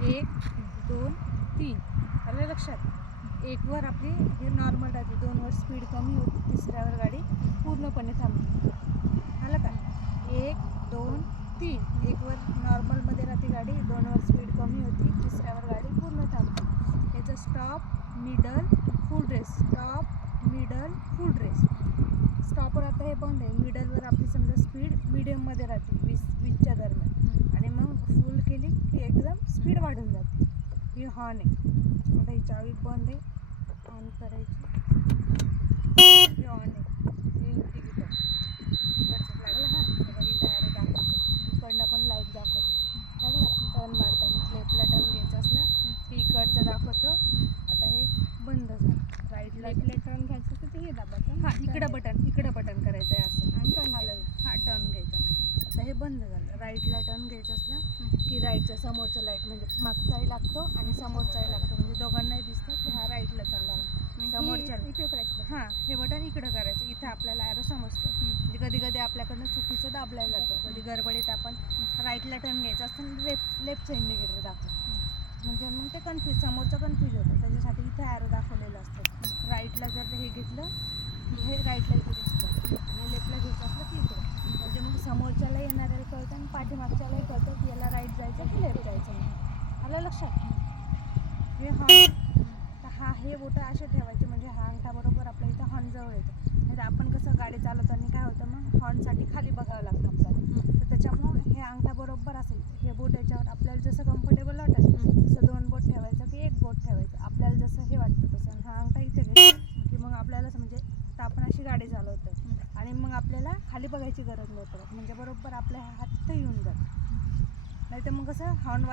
एक दोन तीन. आलं लक्षात? एकवर आपली हे नॉर्मल राहते दोनवर स्पीड कमी होती. तिसऱ्यावर गाडी पूर्णपणे थांबते आलं का? एक दोन तीन. एकवर नॉर्मलमध्ये राहते गाडी. दोनवर स्पीड कमी होती. तिसऱ्यावर गाडी पूर्ण थांबते याचं stop middle full race stop middle full race स्टॉपवर आता हे बंद आहे. मिडलवर आपली समजा स्पीड मिडियममध्ये राहते. वीस वीसच्या दरम्यान आणि मग फुल केली की एकदम स्पीड वाढून जाते. ही हॉर्न आहे आता ही चावी बंद आहे. ऑन करायची. ही ऑन आहे. हे इंडिकेटर इकडचं लागलं हा. बघा ही टायर दाखवतो. इकडनं पण लाइट दाखवतो. लागला टर्न मारताना लेफ्टला टर्न घ्यायचा असला की इकडचं दाखवतं. आता हे बंद झालं. राईटला लेफ्टला टर्न घ्यायचं तर ते हे दाबायचं. हा इकडं बटन इकडं बटन करायचं आहे असं. आणि turn आलं हा टर्न घ्यायचा आता हे बंद झालं. राईटला टर्न घ्यायचं असलं की राईटचा समोरचा लाइट म्हणजे मागचाही लागतो आणि समोरचाही लागतो. म्हणजे दोघांनाही दिसतं की हा राईटला चालला. समोरच्या हे इकडे करायचं. हां हे बटन इकडं करायचं. इथं आपल्याला ॲरो समजतं. म्हणजे कधी कधी आपल्याकडनं चुकीचं दाबलं जातं. कधी गडबडीत आपण राईटला टर्न घ्यायचं असतं लेफ्ट लेफ्टचं इंडिकेटर दाखवतो म्हणजे मग ते कन्फ्यूज समोरचं कन्फ्यूज होतं. त्याच्यासाठी इथं ॲरो दाखवलेलं असतं. राईटला जर हे घेतलं हे राईटला इथे दिसतं आणि लेफ्टला घ्यायचं असलं की इकडे म्हणजे मग समोरच्याला येणाऱ्याला कळतं आणि पाठीमागच्यालाही कळतं की याला राईट जायचं की लेफ्ट जायचं म्हणून. आलं लक्षात हे हॉर्न तर हा हे बोटं असे ठेवायचे म्हणजे हा अंगठा बरोबर आपल्या इथं हॉर्न जवळ येतो. नाही तर आपण कसं गाडी चालवताना काय होतं मग हॉर्नसाठी खाली बघावं लागतं आपल्याला. तर त्याच्यामुळं हे अंगठा बरोबर असेल हे बोट याच्यावर आपल्याला जसं कम्फर्टेबल वाटेल तसं दोन बोट ठेवायचं की एक बोट ठेवायचं आपल्याला जसं हे वाटतं तसं आणि हा अंगठा इथे घ्यायचा की मग आपल्याला असं तर आपण अशी गाडी चालवतो आणि मग आपल्याला खाली बघायची गरज नाही पडत म्हणजे बरोबर आपल्या हात येऊन जातं. नाही तर मग कसं हॉर्न